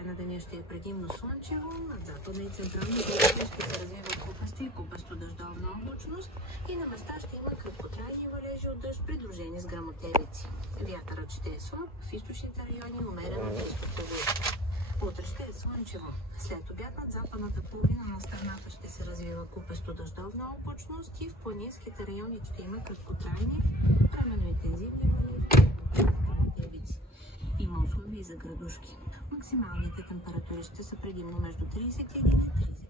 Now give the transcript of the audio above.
Край на деня ще е предимно слънчево, над западна и централна България ще се развива купаста и купасто-дъждовна облачност и на места ще има краткотрайни валежи от дъжд, придружени с гръмотевици. Вятърът ще е слаб, в източните райони умерено до източно. Утре ще е слънчево. След обяд над западната половина на страната ще се развива купасто-дъждовна облачност и в планинските райони ще има краткотрайни, временно интензивни валежи. Има условия и за градушки. Максималните температури ще са предимно между 31 и 30.